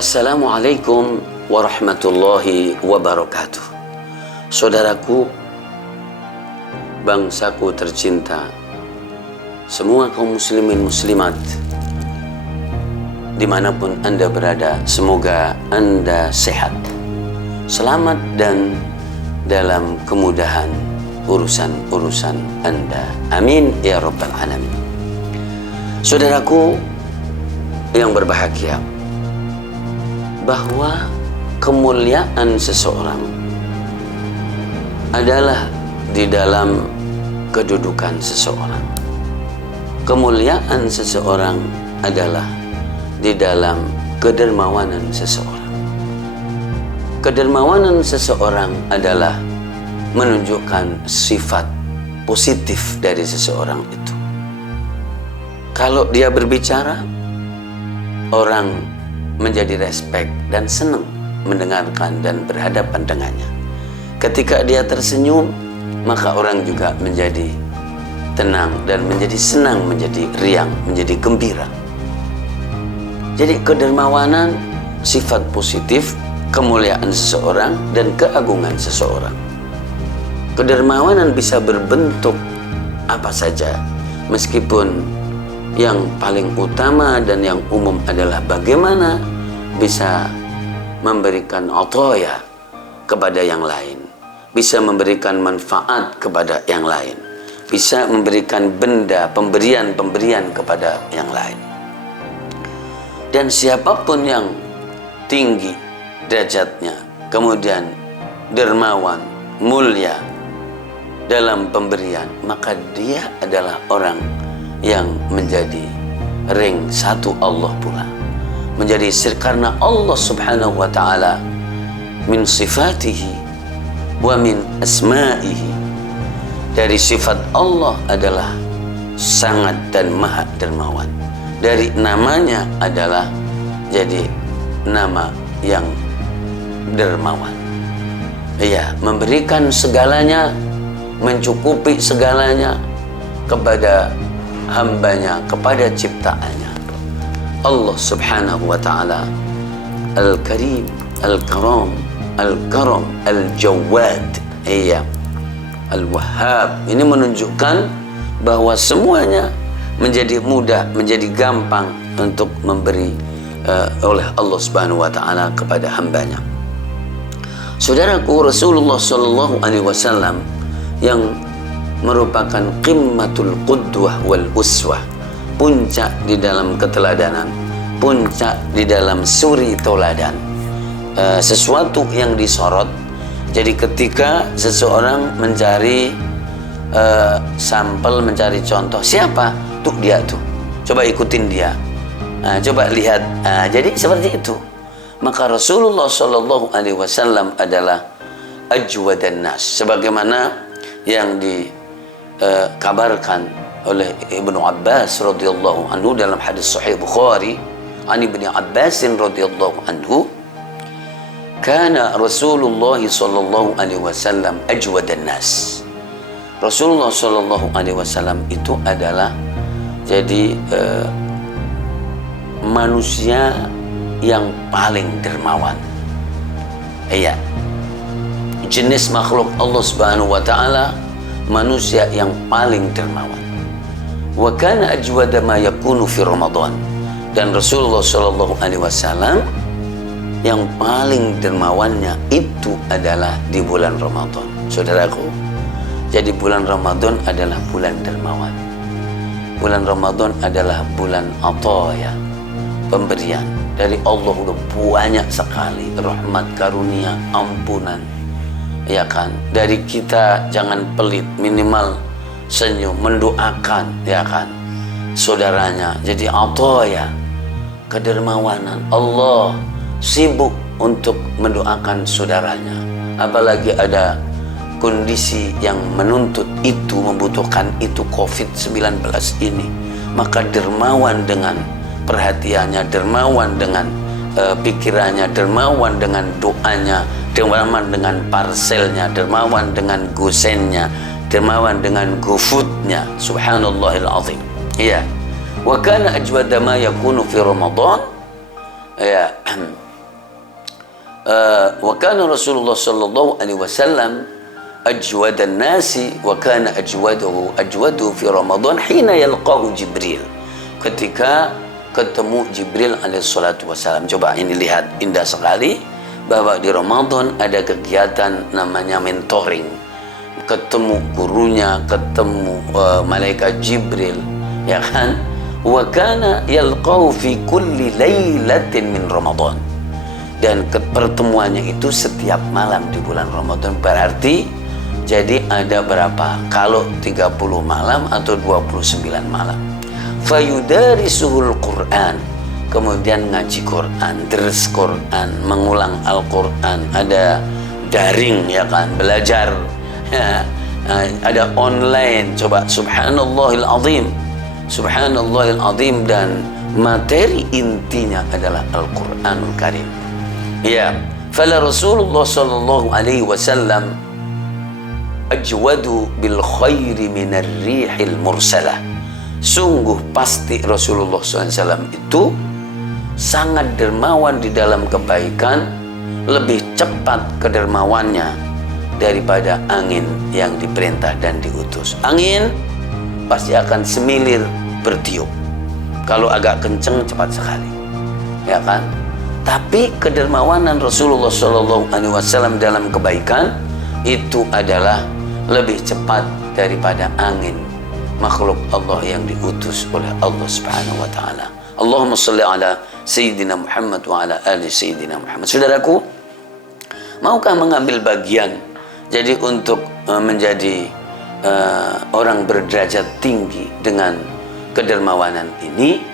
Assalamualaikum warahmatullahi wabarakatuh. Saudaraku, bangsaku tercinta, semua kaum muslimin muslimat dimanapun Anda berada, semoga Anda sehat, selamat dan dalam kemudahan urusan-urusan Anda. Amin ya rabbal alamin. Saudaraku yang berbahagia, bahwa kemuliaan seseorang adalah di dalam kedudukan seseorang. Kemuliaan seseorang adalah di dalam kedermawanan seseorang. Kedermawanan seseorang adalah menunjukkan sifat positif dari seseorang itu. Kalau dia berbicara, orang menjadi respek dan senang mendengarkan dan berhadapan dengannya. Ketika dia tersenyum, maka orang juga menjadi tenang dan menjadi senang, menjadi riang, menjadi gembira. Jadi kedermawanan, sifat positif, kemuliaan seseorang dan keagungan seseorang. Kedermawanan bisa berbentuk apa saja, meskipun yang paling utama dan yang umum adalah bagaimana bisa memberikan ataya kepada yang lain, bisa memberikan manfaat kepada yang lain, bisa memberikan benda, pemberian kepada yang lain. Dan siapapun yang tinggi derajatnya, kemudian dermawan, mulia dalam pemberian, maka dia adalah orang yang menjadi ring satu Allah pula, menjadi karena Allah subhanahu wa ta'ala min sifatihi wa min asma'ihi, dari sifat Allah adalah sangat dan maha dermawan, dari namanya adalah jadi nama yang dermawan. Ia memberikan segalanya, mencukupi segalanya kepada hambanya, kepada ciptaannya. Allah subhanahu wa ta'ala Al-Karim, Al-Karam, Al-Karam, Al-Jawad, iya, Al-Wahhab. Ini menunjukkan bahwa semuanya menjadi mudah, menjadi gampang untuk memberi oleh Allah subhanahu wa ta'ala kepada hambanya. Saudaraku, Rasulullah sallallahu alaihi wasallam yang merupakan qimmatul qudwah wal uswah, puncak di dalam keteladanan, puncak di dalam suri toladan, sesuatu yang disorot. Jadi ketika seseorang mencari sampel, mencari contoh, siapa tuh dia tuh, coba ikutin dia, coba lihat, jadi seperti itu. Maka Rasulullah Shallallahu Alaihi Wasallam adalah ajwadan nas, sebagaimana yang dikabarkan oleh Ibnu Abbas radhiyallahu anhu dalam hadis Sahih Bukhari, an Ibnu Abbas radhiyallahu anhu, kana Rasulullah sallallahu alaihi wasallam ajwadan nas. Rasulullah sallallahu alaihi wasallam itu adalah jadi manusia yang paling dermawan. Iya, jenis makhluk Allah Subhanahu wa taala, manusia yang paling dermawan. Wa kana ajwada ma yakunu fi Ramadan. Dan Rasulullah sallallahu alaihi wasallam yang paling dermawannya itu adalah di bulan Ramadan. Saudaraku, jadi bulan Ramadan adalah bulan dermawan. Bulan Ramadan adalah bulan ataya, pemberian dari Allah. Udah banyak sekali rahmat, karunia, ampunan, ya kan. Dari kita jangan pelit, minimal senyum, mendoakan, ya kan, saudaranya. Jadi ataya, kedermawanan. Allah sibuk untuk mendoakan saudaranya, apalagi ada kondisi yang menuntut itu, membutuhkan itu, COVID-19 ini. Maka dermawan dengan perhatiannya, dermawan dengan pikirannya, dermawan dengan doanya, dermawan dengan parselnya, dermawan dengan gusennya, dermawan dengan gufutnya. Subhanallahil azim. Iya. Wa kana ajwada ma yakunu fi Ramadan. Ya. wa kana Rasulullah sallallahu alaihi wasallam ajwadan nasi wa kana ajwadu fi Ramadan hina yalqahu Jibril, ketika ketemu Jibril alaihi salatu wasallam. Coba ini lihat, indah sekali bahwa di Ramadan ada kegiatan namanya mentoring, ketemu gurunya, ketemu malaikat Jibril, ya kan. Wa kana yalqahu fi kulli lailatin min Ramadan, dan pertemuannya itu setiap malam di bulan Ramadan. Berarti jadi ada berapa? Kalau 30 malam atau 29 malam. Fayudarisuhul Quran, kemudian ngaji Quran, ders Quran, mengulang Al-Quran. Ada daring, ya kan, belajar ya. Ada online. Coba, subhanallahil azim, subhanallahil azim. Dan materi intinya adalah Al-Quranul Karim. Ya, fala Rasulullah sallallahu alaihi wasallam ajwadu bil khairi minar rihil mursalah. Sungguh pasti Rasulullah SAW itu sangat dermawan di dalam kebaikan, lebih cepat kedermawannya daripada angin yang diperintah dan diutus. Angin pasti akan semilir bertiup, kalau agak kenceng cepat sekali, ya kan. Tapi kedermawanan Rasulullah SAW dalam kebaikan itu adalah lebih cepat daripada angin makhluk Allah yang diutus oleh Allah Subhanahu wa taala. Allahumma shalli ala sayyidina Muhammad wa ala ali sayyidina Muhammad. Saudaraku, maukah mengambil bagian jadi untuk menjadi orang berderajat tinggi dengan kedermawanan ini?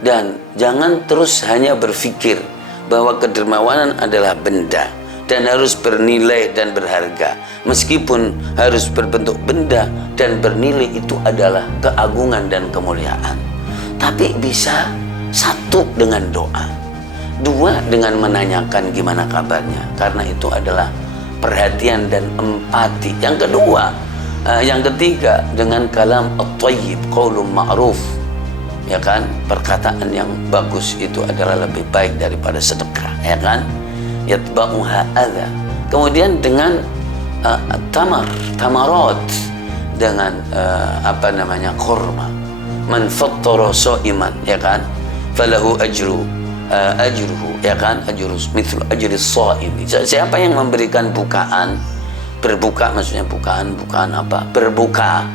Dan jangan terus hanya berpikir bahwa kedermawanan adalah benda dan harus bernilai dan berharga. Meskipun harus berbentuk benda dan bernilai, itu adalah keagungan dan kemuliaan. Tapi bisa satu dengan doa, dua dengan menanyakan gimana kabarnya, karena itu adalah perhatian dan empati. Yang kedua, yang ketiga dengan kalam at-thayyib, qaulun ma'ruf, ya kan, perkataan yang bagus itu adalah lebih baik daripada sedekah, ya kan. Yatba'uha adha. Kemudian dengan tamarat, dengan apa namanya, kurma. Man fattara sha'iman, ya kan, falahu ajruhu, ya kan, ajru mithlu ajri shaim. Siapa yang memberikan bukaan, berbuka maksudnya bukaan apa? Berbuka.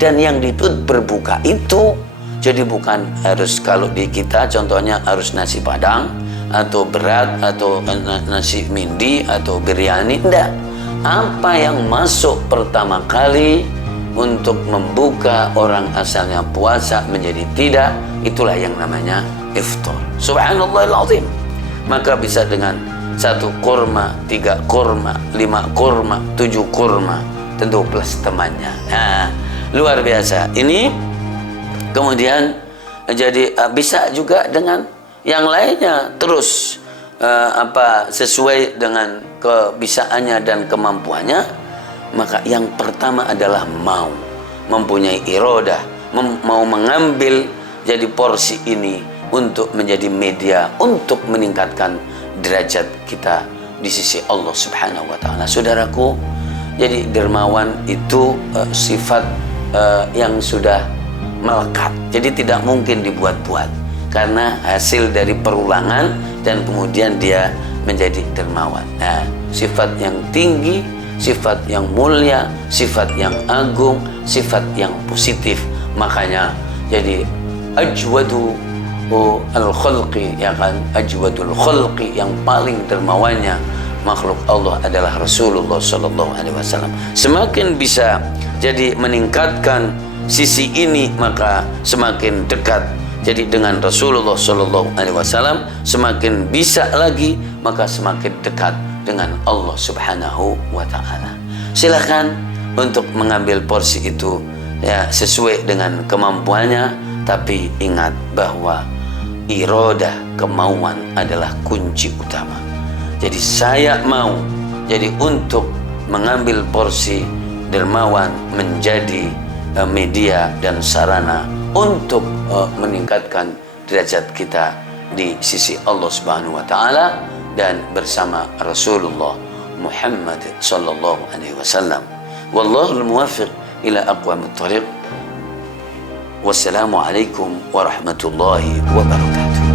Dan yang dituntut berbuka itu jadi bukan harus, kalau di kita contohnya harus nasi padang atau berat atau nasi mindi atau biryani, enggak. Apa yang masuk pertama kali untuk membuka orang asalnya puasa menjadi tidak, itulah yang namanya iftar. Subhanallahil azim. Maka bisa dengan 1 kurma, 3 kurma, 5 kurma, 7 kurma, tentu plus temannya. Nah, luar biasa. Ini kemudian jadi bisa juga dengan yang lainnya, terus sesuai dengan kebisaannya dan kemampuannya. Maka yang pertama adalah mau mempunyai iradah, mau mengambil jadi porsi ini untuk menjadi media untuk meningkatkan derajat kita di sisi Allah Subhanahu wa taala. Saudaraku, jadi dermawan itu sifat yang sudah melekat, jadi tidak mungkin dibuat-buat, karena hasil dari perulangan dan kemudian dia menjadi dermawan. Nah, sifat yang tinggi, sifat yang mulia, sifat yang agung, sifat yang positif. Makanya jadi ajwadu al-khalqi, ya kan, ajwadul khalqi, yang paling dermawannya makhluk Allah adalah Rasulullah sallallahu alaihi wasallam. Semakin bisa jadi meningkatkan sisi ini, maka semakin dekat jadi dengan Rasulullah sallallahu alaihi wasallam. Semakin bisa lagi, maka semakin dekat dengan Allah Subhanahu wa taala. Silakan untuk mengambil porsi itu ya sesuai dengan kemampuannya, tapi ingat bahwa iradah, kemauan adalah kunci utama. Jadi saya mau jadi untuk mengambil porsi dermawan menjadi media dan sarana untuk meningkatkan derajat kita di sisi Allah Subhanahu wa taala. dan bersama Rasulullah Muhammad sallallahu alaihi wasallam. Wallahul muwaffiq ila aqwamit thariq. Wassalamualaikum warahmatullahi wabarakatuh.